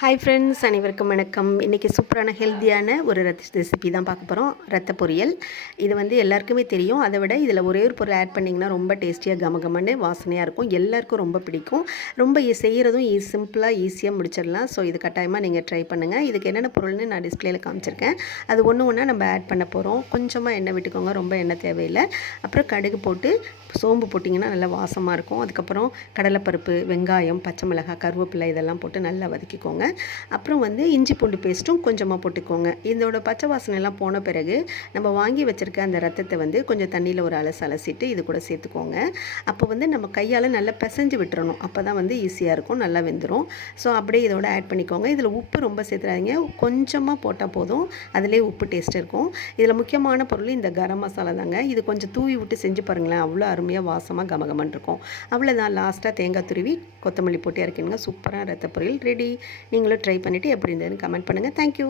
Hi friends, அனைவருக்கும் வணக்கம். இன்றைக்கி சூப்பரான ஹெல்த்தியான ஒரு ரெசிபி தான் பார்க்க போகிறோம். ரத்த பொரியல். இது வந்து எல்லாருக்குமே தெரியும். அதை விட இதில் ஒரே ஒரு பொருள் ஆட் பண்ணிங்கன்னா ரொம்ப டேஸ்டியாக கமகமன்னு வாசனையாக இருக்கும். எல்லாருக்கும் ரொம்ப பிடிக்கும். ரொம்ப செய்கிறதும் சிம்பிளாக ஈஸியாக முடிச்சிடலாம். ஸோ இது கட்டாயமாக நீங்கள் ட்ரை பண்ணுங்கள். இதுக்கு என்னென்ன பொருள்னு நான் டிஸ்பிளேயில் காமிச்சிருக்கேன். அது ஒன்று ஒன்றா நம்ம ஆட் பண்ண போகிறோம். கொஞ்சமாக எண்ணெய் விட்டுக்கோங்க, ரொம்ப எண்ணெய் தேவையில்லை. அப்புறம் கடுகு போட்டு சோம்பு போட்டிங்கன்னா நல்லா வாசமாக இருக்கும். அதுக்கப்புறம் கடலைப்பருப்பு, வெங்காயம், பச்சை மிளகாய், கருவேப்பிலை இதெல்லாம் போட்டு நல்லா வதக்கிக்கோங்க. அப்புறம் வந்து இஞ்சி பூண்டு பேஸ்ட்டும் கொஞ்சமாக போட்டுக்கோங்க. இதோட பச்சை வாசனைலாம் போன பிறகு நம்ம வாங்கி வச்சுருக்க அந்த ரத்தத்தை வந்து கொஞ்சம் தண்ணியில் ஒரு அலசிட்டு இது கூட சேர்த்துக்கோங்க. அப்போ வந்து நம்ம கையால் நல்லா பிசைஞ்சு விட்டுறணும். அப்போ தான் வந்து ஈஸியாக இருக்கும், நல்லா வெந்துடும். ஸோ அப்படியே இதோட ஆட் பண்ணிக்கோங்க. இதில் உப்பு ரொம்ப சேர்த்துறாதீங்க, கொஞ்சமாக போட்டால் போதும். அதிலே உப்பு டேஸ்ட் இருக்கும். இதில் முக்கியமான பொருள் இந்த கரம் மசாலா தாங்க. இது கொஞ்சம் தூவி விட்டு செஞ்சு பாருங்களேன், அவ்வளோ அருமையாக வாசமாக கமகமன் இருக்கும். அவ்வளோதான். லாஸ்ட்டாக தேங்காய் துருவி கொத்தமல்லி போட்டு இறக்கிடுங்க. சூப்பராக ரத்த பொரியல் ரெடி. நீங்களும் ட்ரை பண்ணிவிட்டு எப்படி இருந்ததுன்னு கமெண்ட் பண்ணுங்கள். தேங்க்யூ.